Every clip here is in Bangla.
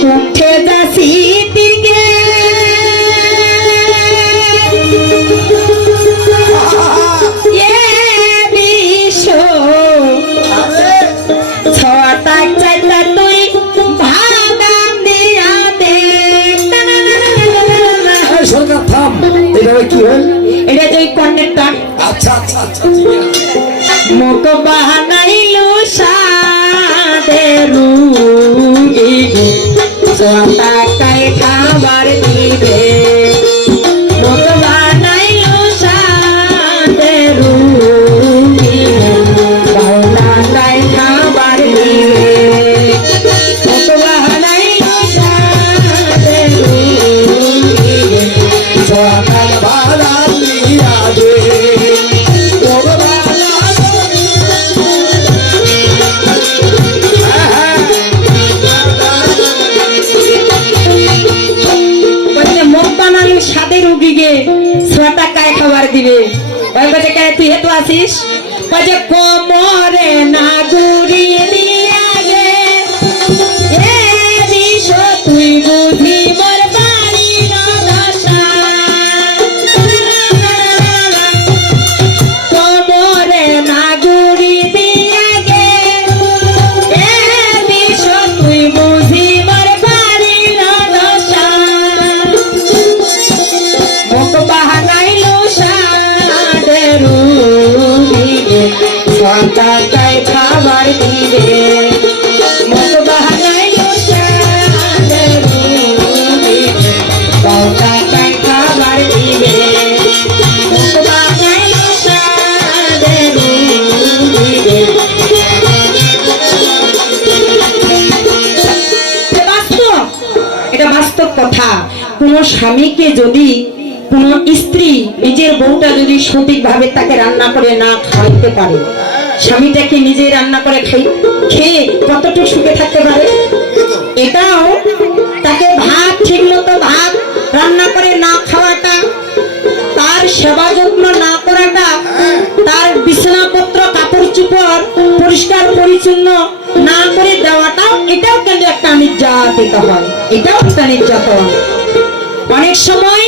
কুণ্ঠে যাচ্ছি দিকে বিশ্ব ছটা চাইটা তুই ভাগাম দিয়া দে। সরকার থাম, এটা কি হল? এটা যে কর্ণের টান। আচ্ছা আচ্ছা আচ্ছা, মুখ বাহানাইলো সাদেরু ছটা কাই খাবার দিবে। মুখ বাহানাইলো সাদেরু ছটা কাই খাবার দিবে। মুখ বাহানাইলো সাদেরু ছটা ভাড়া দিয়া দে। সাদের রুগীকে 6 টাকায় খাবার দিবে। ওই কাছে কে তুই হেতু আসিস কাজে কোমরে না গুড়ি দিয়া গে এ বিষ তুই বুঝি মোর বাড়ি দশা। কোমরে না গুড়ি দিয়া গে এ বিষ তুই বুঝি মোর বাড়ি দশা। মুখ বাহানাইলো সাদেরু ছটাকায় খাবার দিবে। মুখ বাহানাইলো সাদেরু ছটাকায় খাবার দিবে। মুখ বাহানাইলো সাদেরু এটা বাস্তব কথা। কোন স্বামীকে যদি কোন স্ত্রী নিজের বউটা যদি সঠিকভাবে তাকে রান্না করে না খাওয়াইতে পারে, স্বামীটাকে নিজে রান্না করে খেয়ে কতটুকু সুখে থাকতে পারে? এটাও তাকে ভাত ঠিক মতো ভাত রান্না করে না খাওয়াটা, তার সেবা যত্ন না করাটা, তার বিছানাপত্র কাপড় চোপড় পরিষ্কার পরিচ্ছন্ন না করে দেওয়াটাও, এটাও কিন্তু একটা নির্যাতিত হয়। এটাও একটা নির্যাতন। অনেক সময়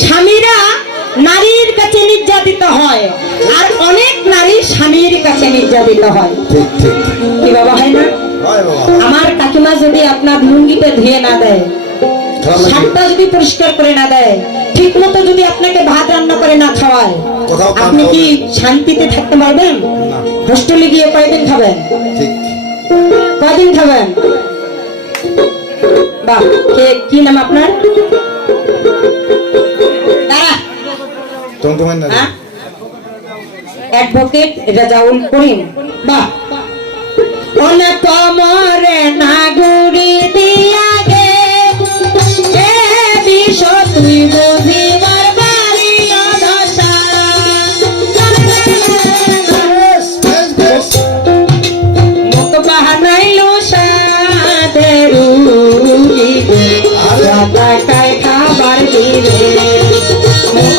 স্বামীরা নারীর কাছে নির্যাতিত হয়, আর অনেক নারী স্বামীর কাছে নির্যাতিত হয়। কি বাবা হয় না? আমার কাকিমা যদি আপনার লুঙ্গিটা ধুয়ে না দেয়, শাকটা যদি পরিষ্কার করে না দেয়, ঠিক মতো যদি আপনাকে ভাত রান্না করে না খাওয়ায়, আপনি কি শান্তিতে থাকতে পারবেন? হোস্টেলে গিয়ে কয়দিন খাবেন? কয়দিন খাবেন? বাহ, কি নাম আপনার? অ্যাডভোকেট রাজাউল করিম। বাহ, অনেক কমরে না গুড়ি দিয়া গে এ বিষ তুই বুঝি মোর বাড়ি দশা। মুখ বাহানাইলো সাদেরু ছটাকায় খাবার দিবে। মুখ